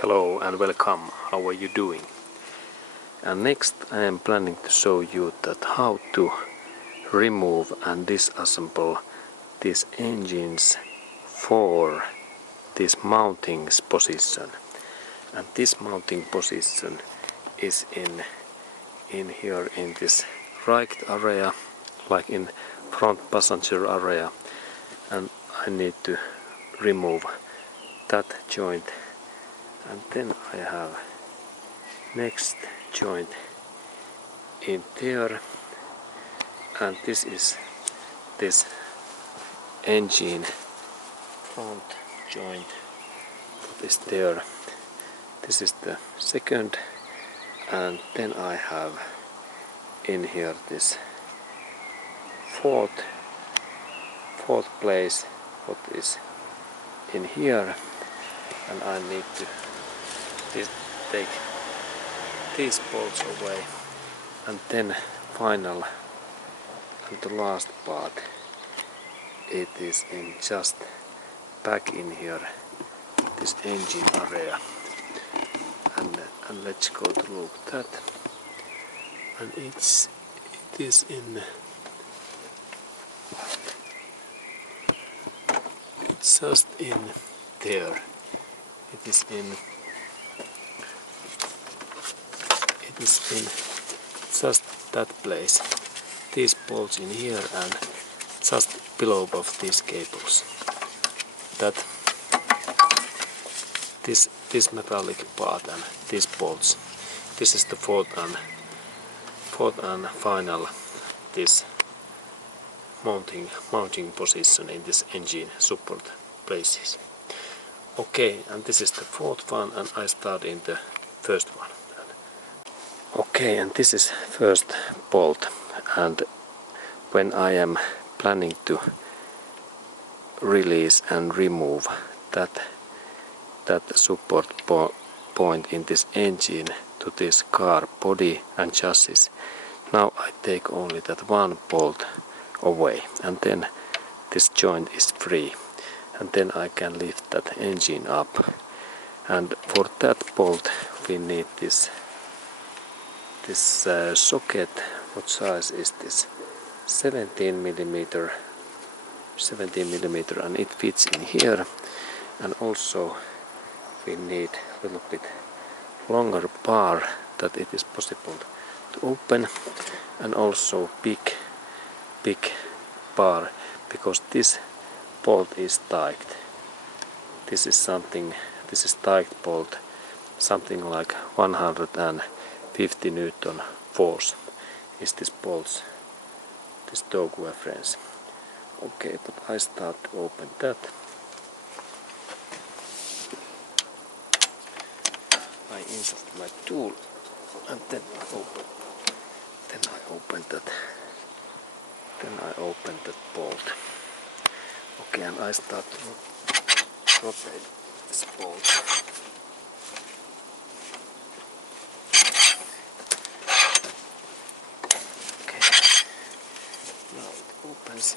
Hello and welcome. How are you doing? And next I am planning to show you that how to remove and disassemble these engines for this mounting position. And this mounting position is in here in this right area, like in front passenger area, and I need to remove that joint. And then I have next joint in there, and this is this engine front joint that is there. This is the second, and then I have in here this fourth place what is in here, and I need to take these bolts away, and then final and the last part, it is in just back in here this engine area, and let's go to look at that. And it is in, it's just in there. It is in just that place. These bolts in here and just below of these cables. That this metallic part and these bolts. This is the fourth and final this mounting position in this engine support places. Okay, and this is the fourth one, and I start in the first one. Okay, and this is first bolt, and when I am planning to release and remove that support point in this engine to this car body and chassis, now I take only that one bolt away, and then this joint is free, and then I can lift that engine up. And for that bolt we need this socket. What size is this? 17 millimeter, and it fits in here. And also we need a little bit longer bar that it is possible to open, and also big bar, because this bolt is tight. This is tight bolt, something like 150 Newton force is this bolts, this dog reference. Okay, but I start to open that. I insert my tool, and then I open that. Then I open that bolt. Okay, and I start to rotate this bolt. Okay, now it opens.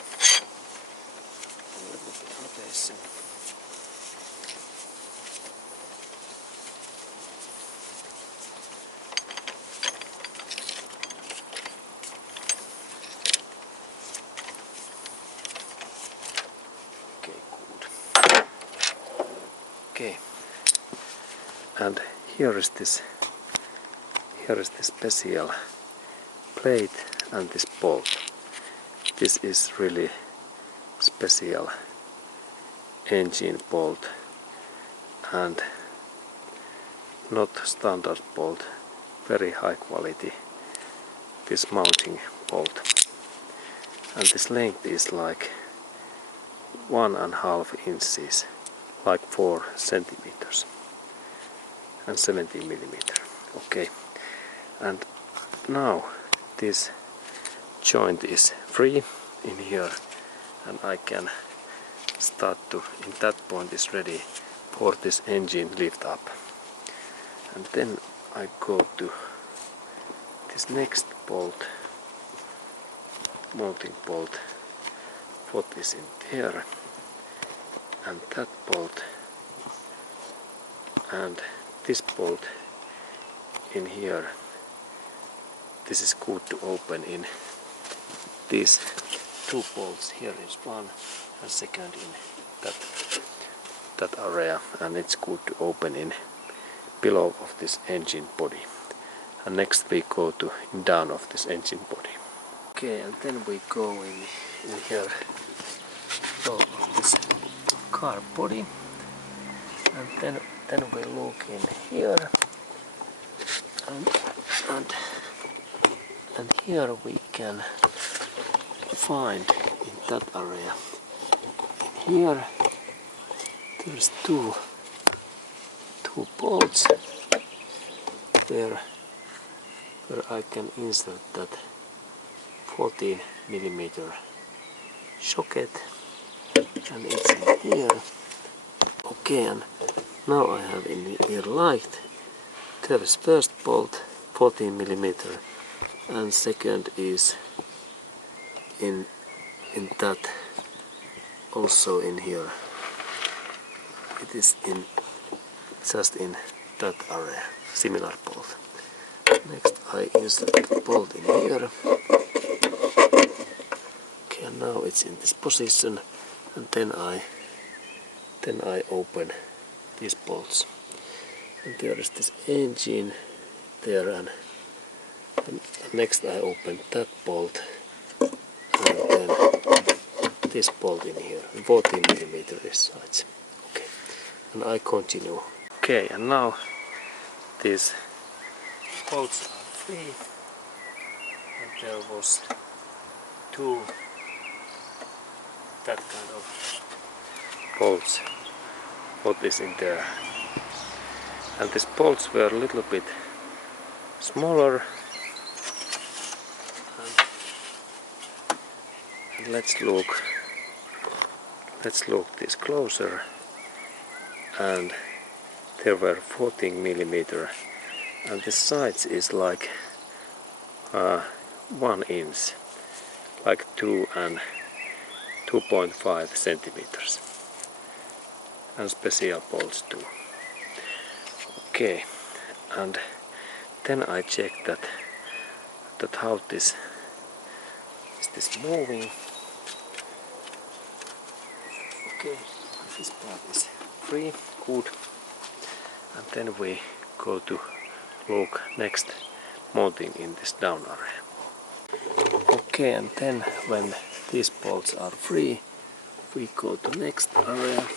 A little bit of rotation. Okay, and here is this special plate and this bolt. This is really special engine bolt and not standard bolt, very high quality, this mounting bolt. And this length is like 1.5 inches, like 4 centimeters, and 70 millimeter. Okay, and now this joint is free in here, and I can start to, in that point is ready for this engine lift up. And then I go to this next bolt, mounting bolt, what is in there, and that bolt, and this bolt in here, this is good to open in these two bolts. Here is one and second in that area, and it's good to open in below of this engine body. And next we go to down of this engine body. Okay, and then we go in here of this car body, and then we look in here, and here we can find in that area. Here there's two bolts where I can insert that 14mm socket, and it's in here. Okay, and now I have in here light. There is first bolt 14mm, and second is in that, also in here. It is in just in that area, similar bolt. Next I insert the bolt in here. Okay, and now it's in this position, and then I open these bolts. And there is this engine there, and next I open that bolt, and then this bolt in here, 14mm is size. Okay, and I continue. Okay, and now these bolts are free, and there was two that kind of bolts what is in there, and these bolts were a little bit smaller, and let's look this closer, and there were 14mm, and the size is like 1 inch, like 2 and 2.5 centimeters, and special bolts too. Okay, and then I checked that how this is moving. Okay, this part is free, good, and then we go to look next mounting in this down area. Okay, and then when these bolts are free, we go to next area,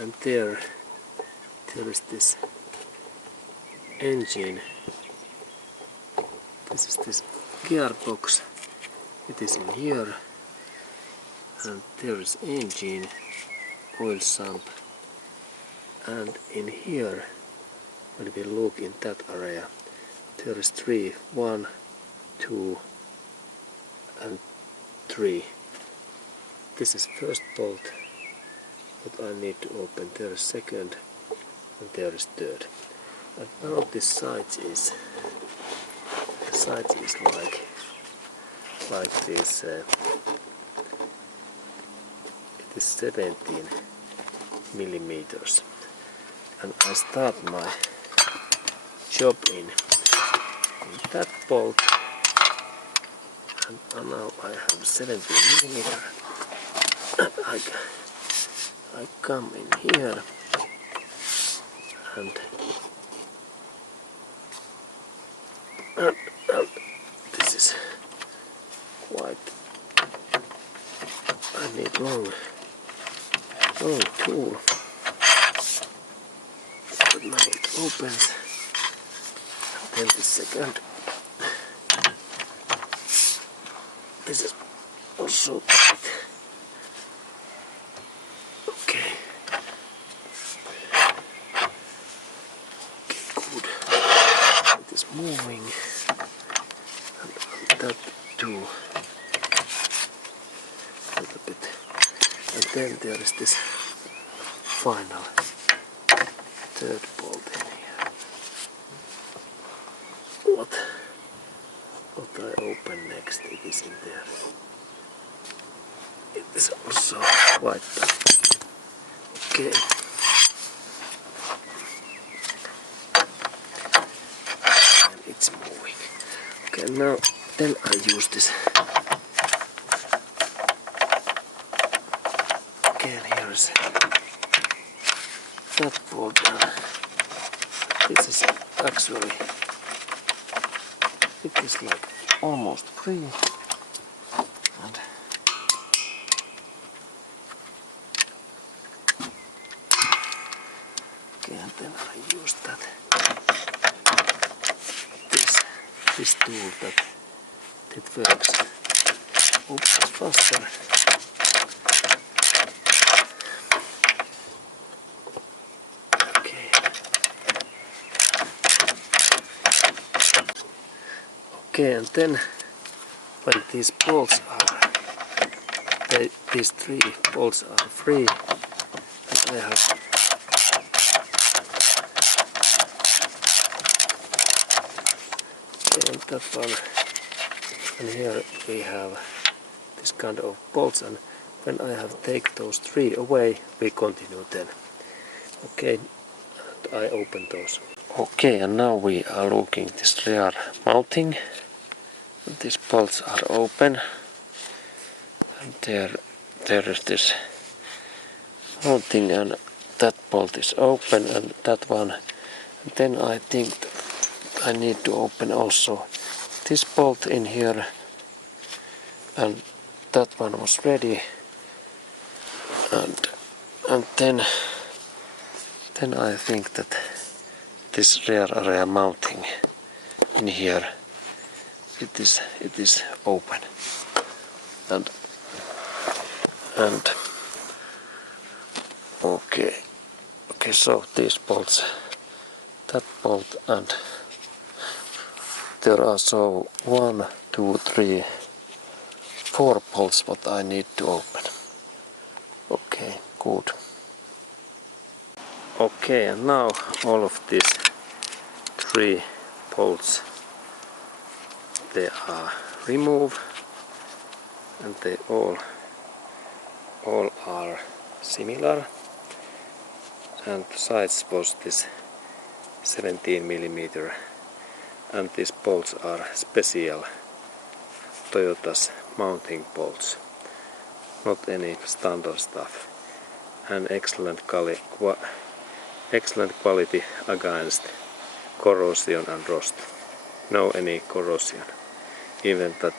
and there is this engine. This is this gearbox. It is in here, and there is engine, oil sump, and in here, when we look in that area, there is 3, 1, 2, and 3. This is first bolt that I need to open. There is second, and there is third. And now this size is like this. It is 17 millimeters, and I start my job in that bolt, and now I have 17 millimeter, and I come in here, and this is quite, I need long tool, but now it opens, and then the second, this is also tight. Okay, good, it is moving, and that too, a little bit, and then there is this final third bolt in here. What I open next, it is in there. It is also quite tight. Okay. Okay, now then I use this. Okay, and here's that bolt. This is actually, it is like almost free. And okay, and then I use that this tool that it works. Oops, faster. Okay. Okay, and then when these bolts are, these 3 bolts are free, and I have and that one, and here we have this kind of bolts, and when I have taken those 3 away, we continue then. Okay, and I open those. Okay, and now we are looking this rear mounting. These bolts are open, and there is this mounting, and that bolt is open, and that one. And then I think I need to open also this bolt in here, and that one was ready, and then I think that this rear mounting in here, it is open, and okay, so these bolts, that bolt, and there are so 1, 2, 3, 4 bolts what I need to open. Okay, good. Okay, and now all of these 3 bolts, they are removed, and they all are similar, and the size was this 17 millimeter, and these bolts are special Toyota's mounting bolts, not any standard stuff, and excellent quality against corrosion and rust. No any corrosion, even that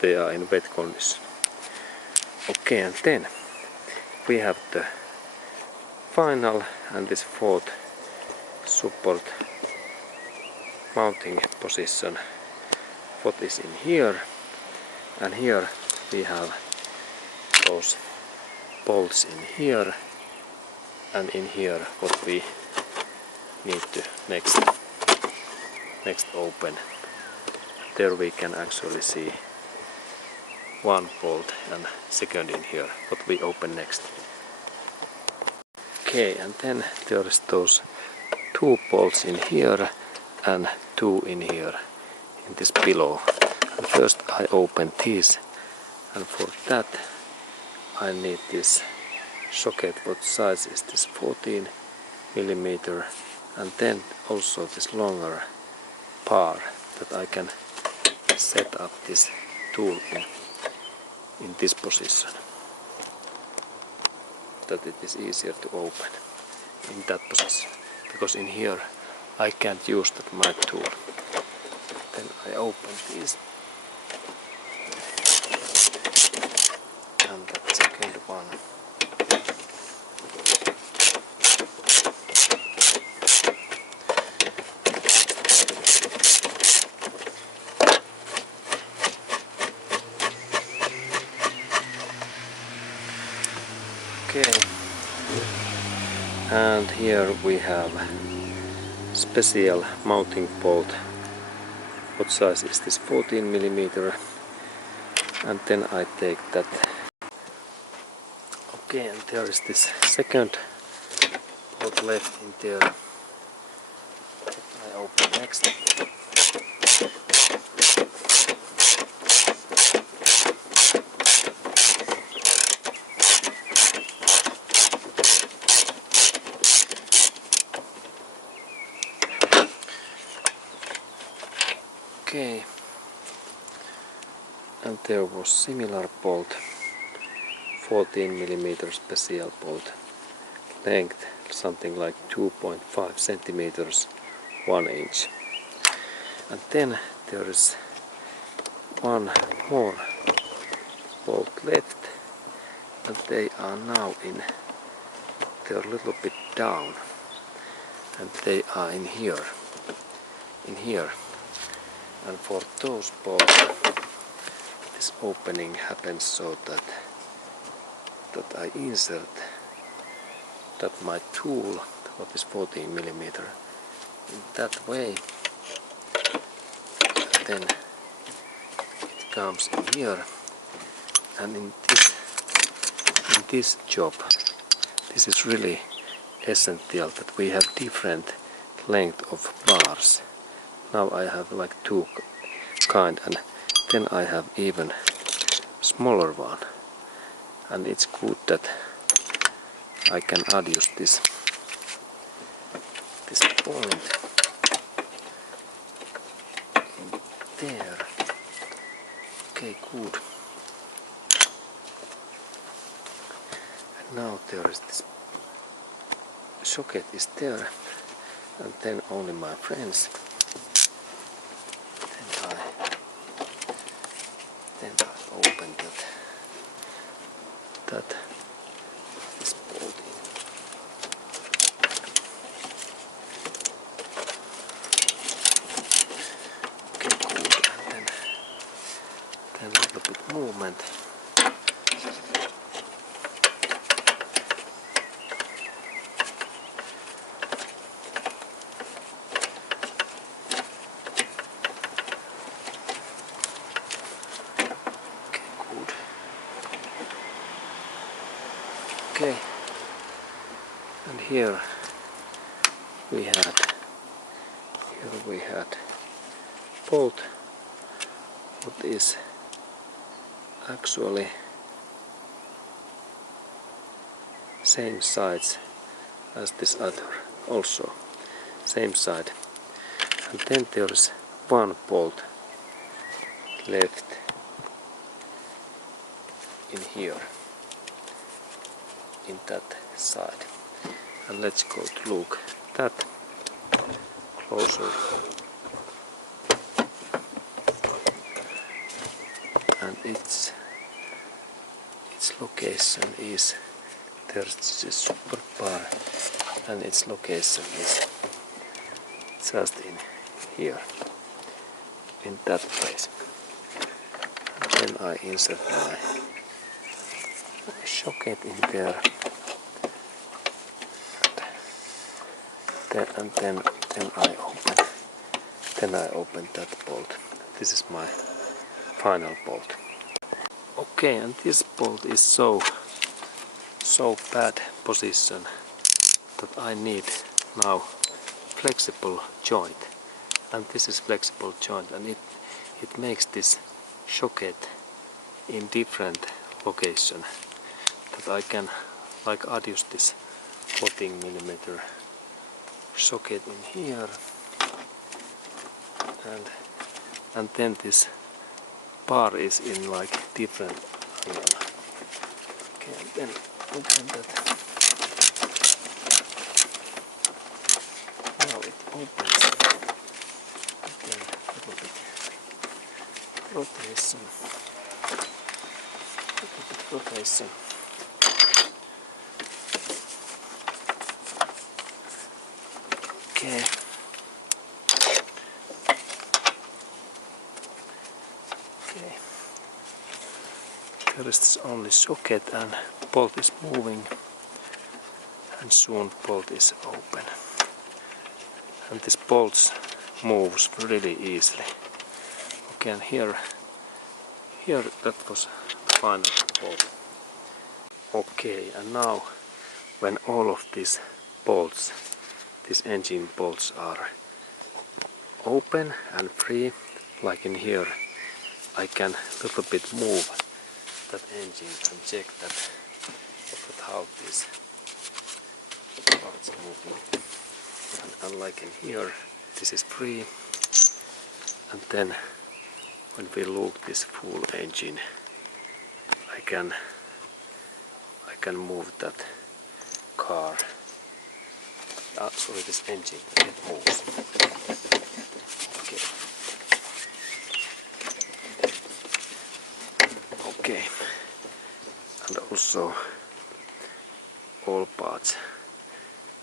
they are in wet condition. Okay, and then we have the final and this 4th support mounting position, what is in here, and here we have those bolts in here, and in here what we need to next open. There we can actually see 1 bolt and second in here, what we open next. Okay, and then there is those 2 bolts in here and 2 in here, in this below. And first I open these, and for that I need this socket, what size is this 14 millimeter, and then also this longer bar that I can set up this tool in this position, that it is easier to open in that position, because in here I can't use that my tool. Then I open these, and that second one. Okay, and here we have special mounting bolt. What size is this? 14 millimeter, and then I take that. Okay, and there is this second bolt left in there. I open next. Okay, and there was similar bolt, 14mm special bolt, length something like 2.5 centimeters, 1 inch. And then there is one more bolt left, and they are now they're a little bit down, and they are in here. And for those bolts, this opening happens so that I insert that my tool, what is 14mm, in that way, and then it comes in here. And in this job, this is really essential that we have different length of bars. Now I have like two kind, and then I have even smaller one, and it's good that I can adjust this point in there. Okay, good. And now there is this socket is there, and then only my friends. Then I open that is bolt in. Okay, good. And then a little bit movement. Okay, and here we had bolt what is actually same size as this other, also same side. And then there is one bolt left in here, in that side. And let's go to look that closer. And its location is, there's a super bar, and its location is just in here, in that place. And then I insert my socket in there, and then I open that bolt. This is my final bolt. Okay, and this bolt is so bad position that I need now flexible joint, and this is flexible joint, and it makes this socket in different location, that I can like adjust this 14mm socket in here, and then this bar is in like different angle. Okay, and then open that. Now it opens. And then a little bit rotation. Okay. Okay. There is this only socket, and bolt is moving, and soon bolt is open. And this bolt moves really easily. Okay, and here that was the final bolt. Okay, and now when all of these bolts, these engine bolts, are open and free, like in here, I can a little bit move that engine and check that how this parts moving. And unlike in here, this is free, And then when we look this full engine, I can move that car. Sorry, this engine, it moves. Okay. Okay. And also all parts.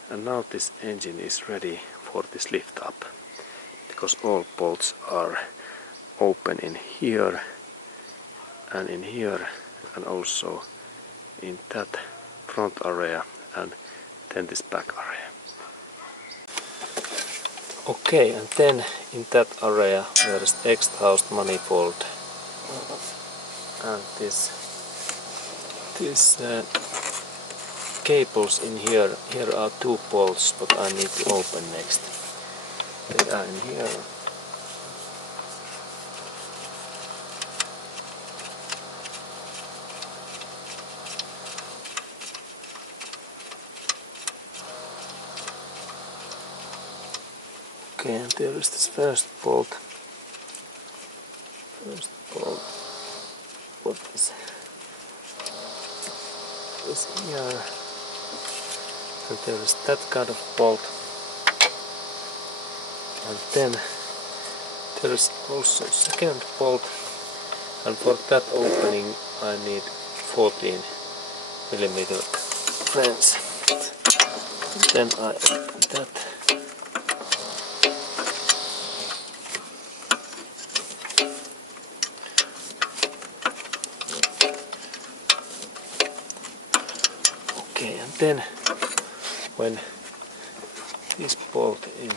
And now this engine is ready for this lift up, because all bolts are open in here and also in that front area and then this back area. Okay, and then in that area there is exhaust manifold, and this cables in here. Here are two bolts what I need to open next. They are in here. Okay, and there is this first bolt. What is here? And there is that kind of bolt. And then there is also second bolt. And for that opening I need 14mm frames. And then I open that. Okay, and then when this bolt in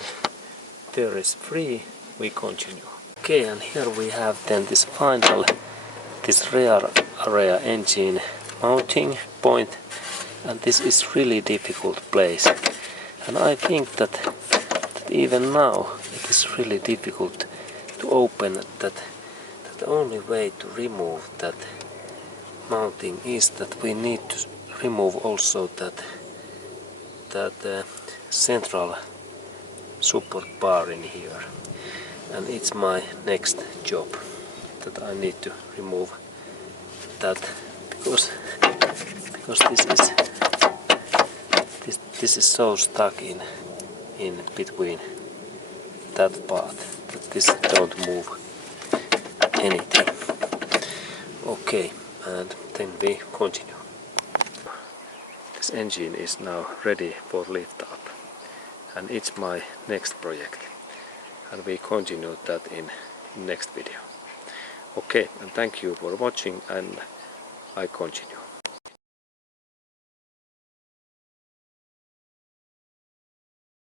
there is free, we continue. Okay, and here we have then this final, this rear area engine mounting point, and this is really difficult place. And I think that even now it is really difficult to open that the only way to remove that mounting is that we need to remove also that central support bar in here, and it's my next job that I need to remove that, because this is so stuck in between that part that this don't move anything. Okay, and then we continue. This engine is now ready for lift up, and it's my next project, and we continue that in next video. Okay, and thank you for watching, and I continue.